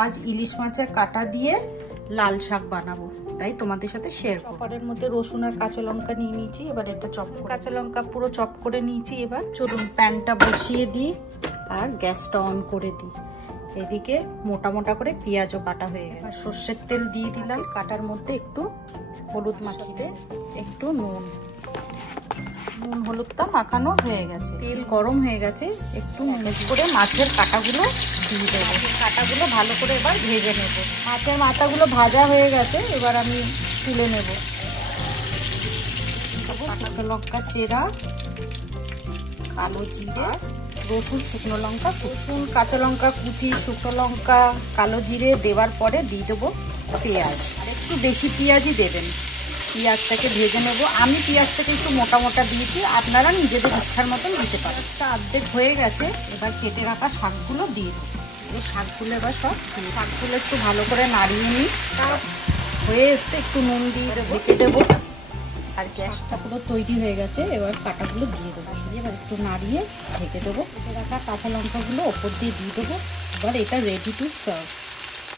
আজ ইলিশ মাছের কাটা দিয়ে লাল শাক বানাবো, তাই তোমাদের সাথে শেয়ার করব। চপারের মধ্যে রসুন আর কাঁচা লঙ্কা নিয়ে নিয়েছি, এবার এটা চপ, কাঁচা লঙ্কা পুরো চপ করে নিয়েছি। এবার চলুন প্যানটা বসিয়ে দিই আর গ্যাসটা অন করে দিই। এদিকে মোটা মোটা করে পেঁয়াজও কাটা হয়ে গেছে। সর্ষের তেল দিয়ে দিলাম, কাটার মধ্যে একটু হলুদ মাখিয়ে, একটু নুন হলুদটা মাখানো হয়ে গেছে। তেল গরম হয়ে গেছে, একটু নুন করে মাছের কাটাগুলো দিয়ে দেবো। কাটাগুলো ভালো করে এবার ভেজে নেব। মাছের মাথাগুলো ভাজা হয়ে গেছে, এবার আমি তুলে নেব। কাঁচা লঙ্কা চেরা, কালো জিরে, রসুন, শুকনো লঙ্কা, রসুন কাঁচা লঙ্কা কুচি, শুকনো লঙ্কা, কালো জিরে দেওয়ার পরে দিয়ে দেবো পেঁয়াজ। আর একটু বেশি পেঁয়াজই দেবেন। পেঁয়াজটাকে ভেজে নেব। আমি পেঁয়াজটাকে একটু মোটা মোটা দিয়েছি, আপনারা নিজেদের ইচ্ছার মতন দিতে পারেন। অর্ধেক হয়ে গেছে, এবার কেটে রাখা শাকগুলো দিয়ে দেবো। এই শাকগুলো এবার সব শাকগুলো একটু ভালো করে নাড়িয়ে নিই। হয়ে এসছে, একটু নুন দিয়ে ঢেকে দেবো। আর গ্যাসটা পুরো তৈরি হয়ে গেছে, এবার কাটাগুলো দিয়ে দেবো। এবার একটু নাড়িয়ে ঢেকে দেবো। কেটে রাখা কাঁচা লঙ্কাগুলো ওপর দিয়ে দেবো। এবার এটা রেডি টু সার্ভ।